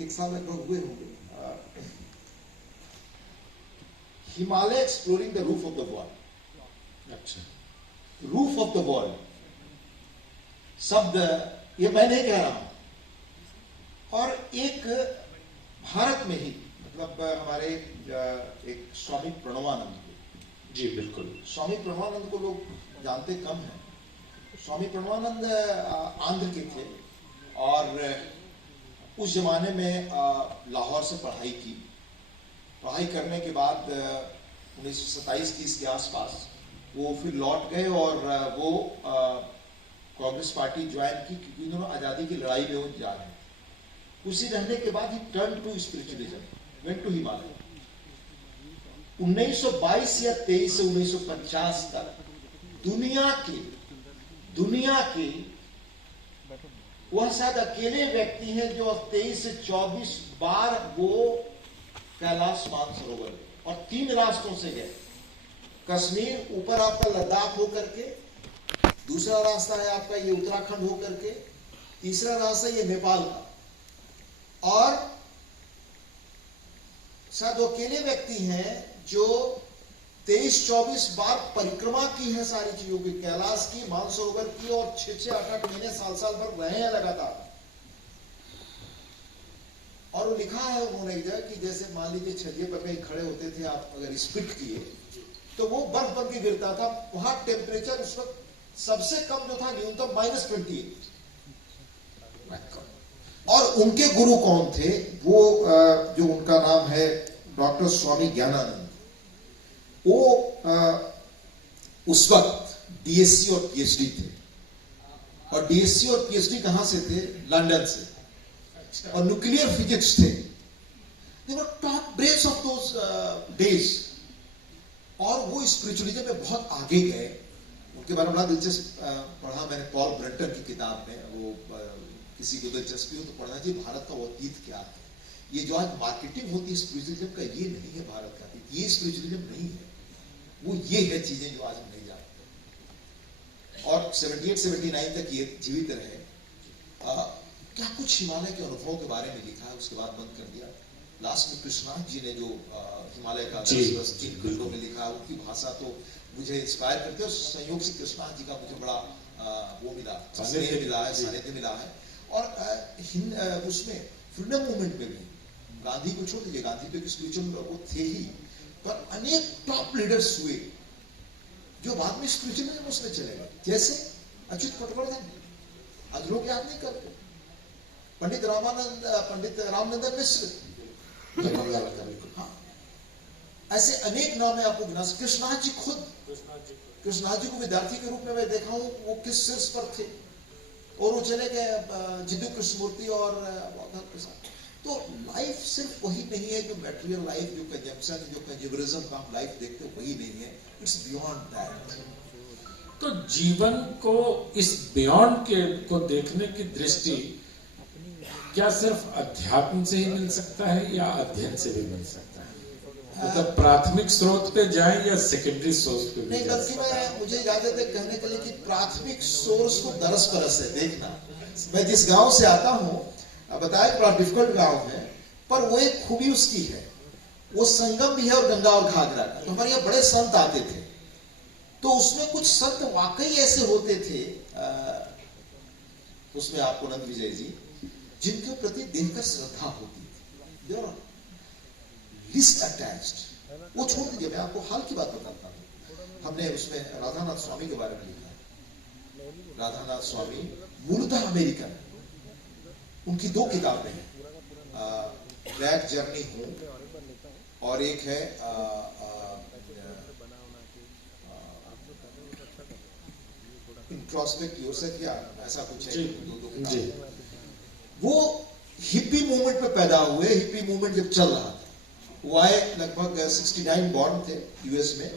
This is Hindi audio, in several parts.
एक साल लगभग हुए होंगे। Himalaya exploring the roof of the world. अच्छा, रूफ ऑफ द वर्ल्ड शब्द ये मैं नहीं कह रहा हूं, और एक भारत में ही, मतलब हमारे एक स्वामी प्रणवानंद को, जी बिल्कुल, स्वामी प्रणवानंद को लोग जानते कम हैं। स्वामी प्रणवानंद आंध्र के थे और उस जमाने में लाहौर से पढ़ाई की। पढ़ाई करने के बाद 1927-30 के आसपास वो फिर लौट गए और वो कांग्रेस पार्टी ज्वाइन की, क्योंकि उन्होंने आज़ादी की लड़ाई में वो जा रहे थे। उसी रहने के बाद ही turn to spiritualism, went to Himalaya. 1922 या 23 से 1950 तक दुनिया के वह शायद अकेले व्यक्ति हैं जो 23 से 24 बार वो कैलाश मानसरोवर, और 3 रास्तों से गए। कश्मीर, ऊपर आपका लद्दाख होकर के, दूसरा रास्ता है आपका ये उत्तराखंड होकर के, तीसरा रास्ता ये नेपाल का। और शायद वो अकेले व्यक्ति हैं जो 23-24 बार परिक्रमा की है सारी चीजों की, कैलाश की, मानसरोवर की, और 6-6, 8-8 महीने, साल भर रहे हैं लगातार। और वो लिखा है उन्होंने एक जगह कि जैसे मान लीजिए छज्जे पर कहीं खड़े होते थे आप, अगर स्पिट किए तो वो बर्फ बन के गिरता था। वहां टेम्परेचर उस वक्त सबसे कम जो था न्यूनतम -28। और उनके गुरु कौन थे? वो जो उनका नाम है डॉक्टर स्वामी ज्ञानानंद। वो उस वक्त डीएससी और पीएचडी थे, और डीएससी और पीएचडी कहां से थे? लंदन से, और न्यूक्लियर फिजिक्स थे। They were top brains of those days. और वो स्पिरिचुअलिज्म में बहुत आगे गए। उनके बारे में बड़ा दिलचस्प पढ़ा मैंने पॉल ब्रंटर की किताब में। वो किसी को दिलचस्पी हो तो पढ़ना चाहिए, भारत का वो अतीत क्या है। ये जो आज मार्केटिंग होती है स्पिरिचुअलिज्म का, ये नहीं है भारत का अतीत, ये स्पिरिचुअलिज्म नहीं है। वो ये है चीजें जो आज हम नहीं जानते। और 78-79 तक ये जीवित रहे। क्या कुछ हिमालय के अनुभवों के बारे में लिखा है, उसके बाद बंद कर दिया। लास्ट में कृष्णाथ जी ने जो हिमालय का 10 खंडों में लिखा है, उनकी भाषा तो मुझे इंस्पायर करती है। और संयोग से कृष्णाथ जी का मुझे बड़ा वो मिला, सानिध्य मिला है। और उसमें फ्रीडम मूवमेंट में भी, गांधी को छोड़ दीजिए, गांधी तो एक स्पिरिचुअल वो थे ही, पर अनेक टॉप लीडर्स हुए जो बाद में स्पिरिचुअलिज्म उसमें चले गए। जैसे अच्युत पटवर्धन, आज लोग याद नहीं करते। पंडित रामनंदन मिश्र, हाँ, ऐसे अनेक नाम है आपको गिना। कृष्णाथ जी खुद, कृष्णाथ जी को विद्यार्थी के रूप में मैं देखा हूं, वो किस शीर्ष पर थे, और वो चले गए जिद्दू कृष्णमूर्ति और के साथ। तो लाइफ सिर्फ वही नहीं है जो मैटेरियल लाइफ, जो कंजम्पशन, जो कंज्यूमरिज्म का आप लाइफ देखते हो, वही नहीं है। It's beyond that. तो जीवन को इस बियॉन्ड के को देखने की दृष्टि क्या सिर्फ अध्यात्म से ही मिल सकता है या अध्ययन से भी मिल सकता है? मतलब प्राथमिक स्रोत पे जाए या सेकेंडरी सोर्स पे? नहीं, बल्कि मुझे इजाजत है कहने के लिए कि प्राथमिक सोर्स को दरस परस है देखना। मैं जिस गांव से आता हूं, बताया बड़ा डिफिकल्ट गांव है, पर वो एक खूबी उसकी है, वो संगम भी है और गंगा और घाघरा का। तो हमारे यहाँ बड़े संत आते थे, तो उसमें कुछ संत वाकई ऐसे होते थे, उसमें आपको नंद विजय जी, जिनके प्रति दिनकर श्रद्धा होती थी, लिस्ट अटैच्ड। वो छोड़ दीजिए, मैं आपको हाल की बात बताता हूँ। हमने उसमें राधानाथ स्वामी के बारे में लिखा है। राधानाथ स्वामी मूलतः अमेरिकन, उनकी 2 किताबें हैं, बैक जर्नी हूं, और एक है इंट्रोस्पेक्ट योरसेल्फ, या ऐसा कुछ है। दो किताबें। वो हिप्पी मूवमेंट में पैदा हुए। हिप्पी मूवमेंट जब चल रहा था, वो आए लगभग 69 बॉर्न थे यूएस में।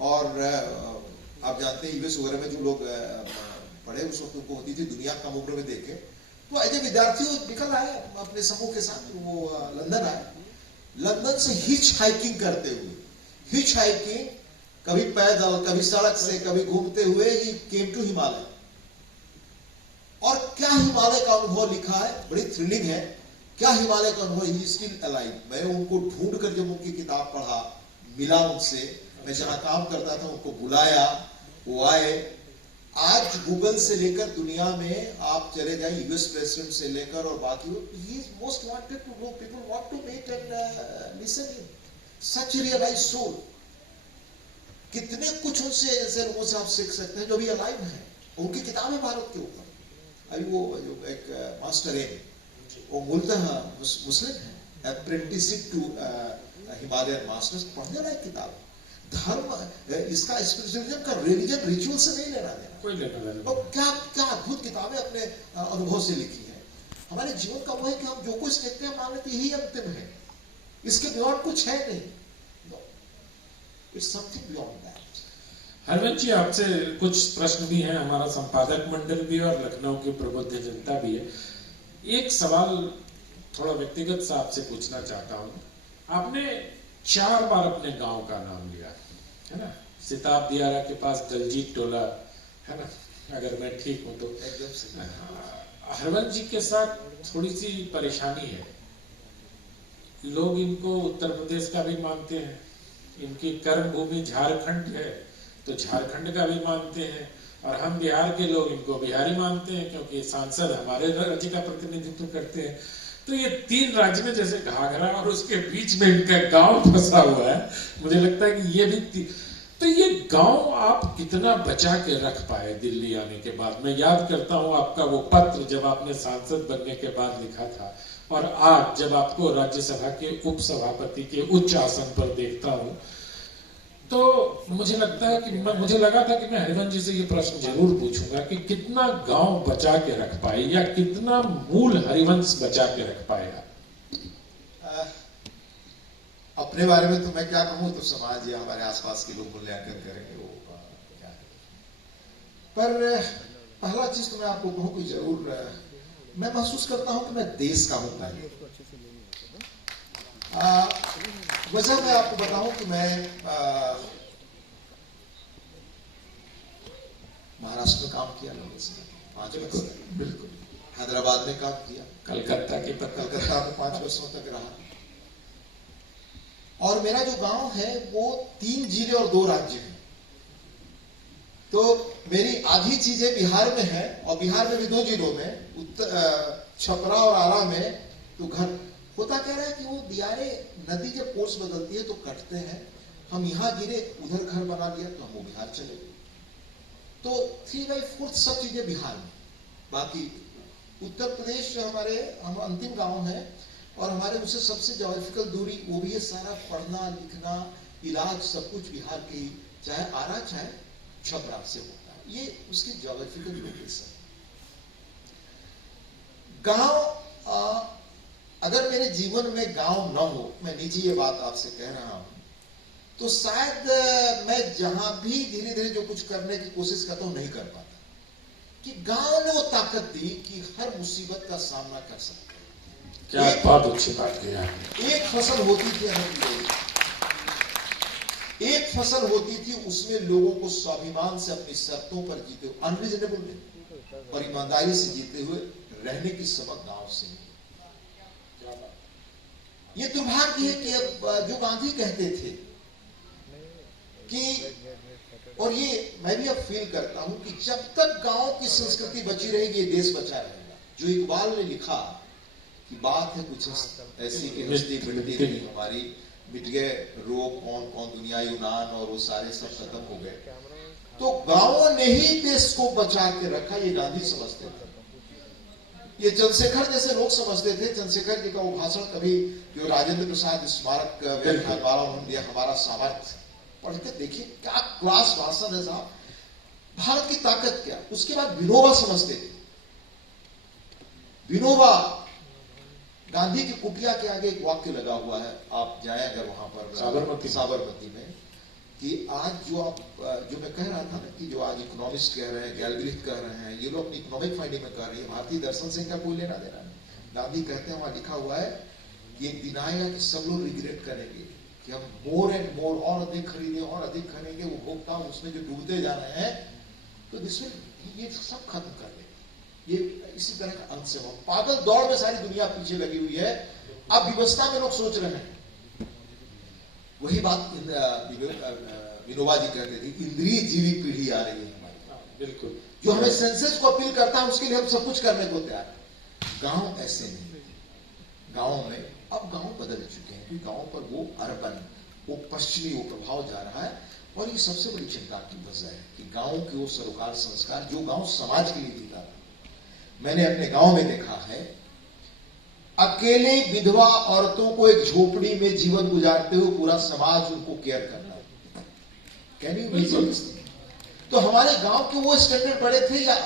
और आप जानते हैं यूएस वगैरह में जो लोग पढ़े उस वक्त उनको होती थी दुनिया कम उम्र में देखे। तो एज ए विद्यार्थी वो निकल आए अपने समूह के साथ, वो लंदन आए। लंदन से हिच हाइकिंग करते हुए, हिच हाइकिंग कभी पैदल, कभी सड़क से, कभी घूमते हुए ही केम टू हिमालय। और क्या हिमालय का अनुभव लिखा है, बड़ी थ्रिलिंग है। क्या हिमालय का अनुभव, ही स्टिल अलाइव। मैं उनको ढूंढ कर जब उनकी किताब पढ़ा, मिला उनसे, मैं जहां काम करता था उनको बुलाया, वो आए। आज गूगल से लेकर दुनिया में आप चले जाए, यूएस प्रेसिडेंट से लेकर और बाकी, he is most wanted to know, people want to meet and listen him, such realise soul. कितने कुछ उनसे ऐसे लोगों से आप सीख सकते हैं जो भी अलाइव हैं। उनकी किताब है भारत के ऊपर। अभी वो जो एक मास्टर है, वो मूलतः मुस्लिम है, अप्रेंटिसशिप टू हिमालयन मास्टर्स, पढ़ने लायक किताब। धर्म इसका स्पिरिचुअलिज्म का रिलीजन रिचुअल से नहीं लेना देना, कोई लेना देना। और क्या क्या अद्भुत किताबें अपने अनुभव से लिखी है। हमारे जीवन का वो है कि हम जो कुछ देखते हैं मान लेते यही अंतिम है, इसके बियॉन्ड कुछ है नहीं। It's something beyond that. Harvansh ji, आपसे कुछ प्रश्न भी हैं, हमारा संपादक मंडल भी है और लखनऊ की प्रबुद्ध जनता भी है। एक सवाल थोड़ा व्यक्तिगत सा आपसे पूछना चाहता हूँ। आपने 4 बार अपने गांव का नाम लिया है ना, सिताब दियारा के पास दलजीत टोला है ना, अगर मैं ठीक हूं तो। एकदम से हरवंश जी के साथ थोड़ी सी परेशानी है, लोग इनको उत्तर प्रदेश का भी मानते हैं, इनकी कर्म भूमि झारखंड है तो झारखंड का भी मानते हैं, और हम बिहार के लोग इनको बिहारी मानते हैं क्योंकि सांसद हमारे राज्य का प्रतिनिधित्व करते हैं। तो ये 3 राज्य में जैसे घाघरा और उसके बीच में इनका गांव फंसा हुआ है, मुझे लगता है कि ये भी तो ये गांव आप कितना बचा के रख पाए दिल्ली आने के बाद। मैं याद करता हूं आपका वो पत्र जब आपने सांसद बनने के बाद लिखा था, और आज जब आपको राज्यसभा के उपसभापति के उच्च आसन पर देखता हूं, तो मुझे लगता है कि मुझे लगा था कि मैं हरिवंश जी से ये प्रश्न जरूर पूछूंगा कि कितना गांव बचा के रख पाए, या कितना मूल हरिवंश बचा के रख पाएगा। अपने बारे में तो मैं क्या कहूं, तो समाज या हमारे आसपास के लोग मूल्यांकन करेंगे वो क्या है। पर पहला चीज तो मैं आपको कहूं कि जरूर मैं महसूस करता हूं कि मैं देश का हूं पहले। वजह मैं आपको बताऊं कि मैं महाराष्ट्र में काम किया लोगों से 5 वर्ष तक, बिल्कुल हैदराबाद में काम किया, कलकत्ता में 5 वर्षों तक रहा। और मेरा जो गांव है वो 3 जिले और 2 राज्य हैं, तो मेरी आधी चीजें बिहार में है, और बिहार में भी 2 जिलों में, छपरा और आरा में। तो घर होता क्या रहा है कि वो दियारे नदी जब कोर्स बदलती है तो कटते हैं, हम यहाँ गिरे उधर घर बना लिया तो हम वो बिहार चले गए। तो 3/4 सब चीजें बिहार में, बाकी उत्तर प्रदेश हम अंतिम गांव है, और हमारे उससे सबसे ज्योग्राफिकल दूरी वो भी है, सारा पढ़ना लिखना इलाज सब कुछ बिहार के ही, चाहे आरा चाहे छपरा से होता है, ये उसकी ज्योग्राफिकल लोकेशन। गांव अगर मेरे जीवन में गांव न हो, मैं निजी ये बात आपसे कह रहा हूं, तो शायद मैं जहां भी धीरे धीरे जो कुछ करने की कोशिश करता हूं नहीं कर पाता। कि गांव ने वो ताकत दी कि हर मुसीबत का सामना कर सकते हैं। क्या बहुत अच्छी बात है। एक फसल होती थी, एक फसल होती थी, उसमें लोगों को स्वाभिमान से अपनी शर्तों पर जीते हुए, अनरीजनेबल नहीं, और ईमानदारी से जीते हुए रहने की सबक गांव से। ये दुर्भाग्य है कि अब जो गांधी कहते थे कि, और ये मैं भी अब फील करता हूं कि जब तक गांव की संस्कृति बची रहेगी ये देश बचा रहेगा। जो इकबाल ने लिखा कि बात है कुछ ऐसी कि हस्ती मिटती नहीं हमारी, मिट गए रोग कौन कौन दुनिया यूनान और वो सारे सब खत्म हो गए, तो गांवों ने ही देश को बचा के रखा, ये गांधी समझते थे। ये चंद्रशेखर जैसे लोग समझते थे। चंद्रशेखर जी का वो भाषण कभी जो राजेंद्र प्रसाद स्मारक व्याख्यान द्वारा उन्होंने दिया, हमारा सामर्थ्य, पढ़ के देखिए क्या क्लास भाषण है साहब, भारत की ताकत क्या। उसके बाद विनोबा समझते थे। विनोबा गांधी की कुटिया के आगे एक वाक्य लगा हुआ है, आप जाए अगर वहां पर साबरमती में, कि आज जो मैं कह रहा था ना कि जो आज इकोनॉमिस्ट कह रहे हैं, गैलब्रिथ कह रहे हैं, ये लोग अपनी इकोनॉमिक फाइंडिंग में कर रहे हैं, भारतीय दर्शन से इनका कोई लेना देना नहीं। गांधी कहते हैं, वहां लिखा हुआ है कि एक दिन आएगा कि सब लोग रिग्रेट करेंगे कि हम मोर एंड मोर और अधिक खरीदे और अधिक खरीदेंगे, वो भोक्ता उसमें जो डूबते जा रहे हैं, तो ये सब खत्म कर देंगे। ये इसी तरह का अंश है। पागल दौड़ में सारी दुनिया पीछे लगी हुई है। अब विवशता में लोग सोच रहे हैं। वही बात विनोबा जी कहते थे, इंद्रिय जीवी पीढ़ी आ रही है हमारी, बिल्कुल, जो हमें सेंसेस को अपील करता है, उसके लिए हम सब कुछ करने को तैयार है। गांव ऐसे नहीं, गांव में अब गांव बदल चुके हैं, क्योंकि गांव पर वो अर्बन, वो पश्चिमी वो प्रभाव जा रहा है। और ये सबसे बड़ी चिंता की वजह है कि गांव के वो सरोकार संस्कार जो गांव समाज के लिए जीता था। मैंने अपने गांव में देखा है, अकेले विधवा औरतों को एक झोपड़ी में जीवन गुजारते हुए पूरा समाज उनको केयर करता है। Can you imagine? तो हमारे गांव के वो स्टैंडर्ड बड़े थे या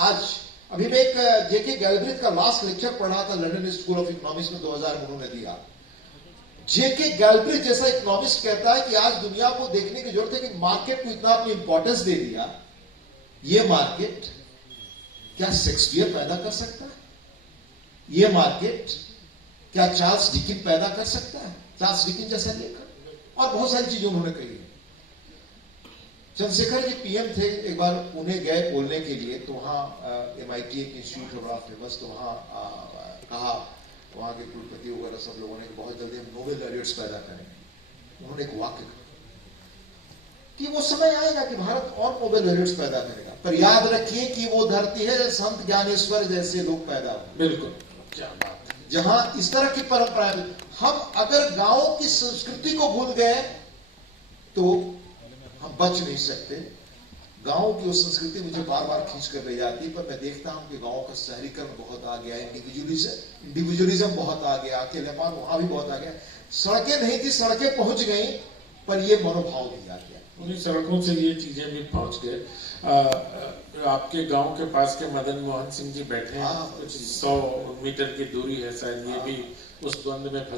आज? अभी मैं एक जेके गैल्ब्रिथ का लास्ट लेक्चर पढ़ा था लंदन स्कूल ऑफ इकोनॉमिक्स में, 2000 में उन्होंने दिया। जेके गैल्ब्रिथ जैसा इकोनॉमिस्ट कहता है कि आज दुनिया को देखने की जरूरत है कि मार्केट को इतना अपनी इंपॉर्टेंस दे दिया, ये मार्केट क्या शेक्सपियर पैदा कर सकता है? ये मार्केट क्या चार्ल्स डिकिन पैदा कर सकता है? चार्ल्स डिकिन जैसा लेखक, और बहुत सारी चीजें उन्होंने कही है। चंद्रशेखर जी पीएम थे, एक बार पुणे गए बोलने के लिए, तो वहां MIT एक इंस्टीट्यूट है बड़ा फेमस, तो वहां कहा वहां के कुलपति वगैरह सब लोगों ने बहुत जल्दी हम नोबेल लॉरिएट्स पैदा करेंगे। उन्होंने एक वाक्य कहा कि वो समय आएगा कि भारत और नोबेल लॉरिएट्स पैदा करेगा, पर याद रखिए कि वो धरती है संत ज्ञानेश्वर जैसे लोग पैदा हुए। बिल्कुल, क्या बात है। जहां इस तरह की परंपराएं, हम अगर गांव की संस्कृति को भूल गए तो हम बच नहीं सकते। गांव की वो संस्कृति मुझे बार बार खींच कर ले जाती है, पर मैं देखता हूं कि गांव का शहरीकरण बहुत आ गया है, इंडिविजुअलिज्म बहुत आ गया, अकेलेपन वहां भी बहुत आ गया। सड़कें नहीं थी, सड़कें पहुंच गई, पर ये मनोभाव भी आ गया। उन्हीं सड़कों से ये चीजें भी पहुंच गए। आपके गांव के पास के मदन मोहन सिंह जी बैठे हैं, कुछ 100 मीटर की दूरी है शायद, ये भी उस द्वंद में फंसे